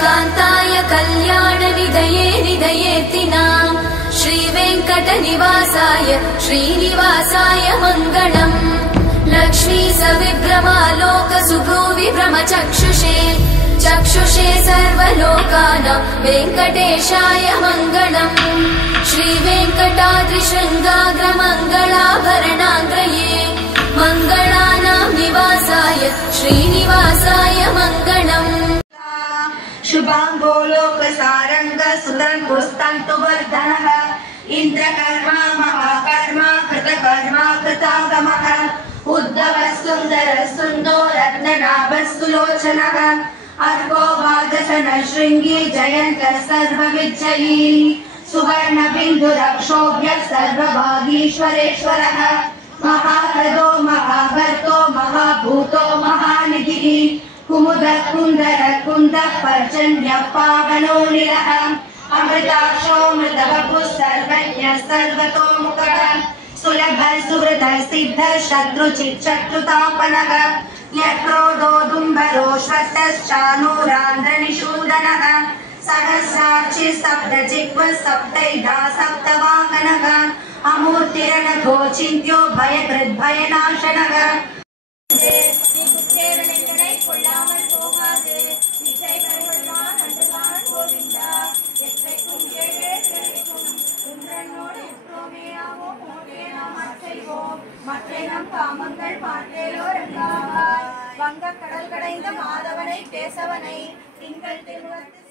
कान्ताय कल्याण निधये निधयेतिनाम् श्रीवेङ्कटनिवासाय श्रीनिवासाय मङ्गलम् लक्ष्मी सविभ्रमालोक सुभ्रूविभ्रमचक्षुषे चक्षुषे सर्वलोकानां वेङ्कटेशाय मङ्गलम् श्रीवेङ्कटाद्रिशृङ्गाग्रमङ्गलाभरणाङ्गये मङ्गलानां निवासाय श्रीनिवासाय मङ्गलम् शुभांगो लोकसारंग सुतंतु वर्धनः इंद्रकर्मा महाकर्मा कृतकर्मा कृतागमः उद्धव सुंदर सुंदो रत्ननाभ सुलोचनः अर्को वादसन शृंगी जयंत सर्वविजयी सुवर्ण बिंदुरक्षोभ्य सर्वभागीश्वरेश्वरः महाहृदो महाभर्तो महाभूतो महानिधिः कुमुद कुंदर कुंद पर्जन्य पावनो निरः अमृताक्षो मृतवपु सर्वज्ञ सर्वतोमुखः सुलभ सुहृद सिद्ध शत्रुचित् शत्रुतापनः यक्रोधो दुम्बरो श्वतश्चानूरान्ध्रनिषूदनः सहस्राक्षि सप्तजिह्व सप्तैधा सप्तवाहनः अमूर्तिरणघो चिन्त्यो भयकृद्भयनाशनः கொள்ளாமல் போகாது இசை கைகொள்ளான் அன்றுதான் கோவிந்தா எத்தைக்கும் ஏழே கிடைக்கும் உன்றனோடு எப்போமே ஆவோம் ஓகே நாம் அச்சைவோம் மற்றை நம் காமங்கள் பார்த்தேலோ ரங்காவாய் வங்க கடல் கடைந்த மாதவனை கேசவனை திங்கள் திருவத்து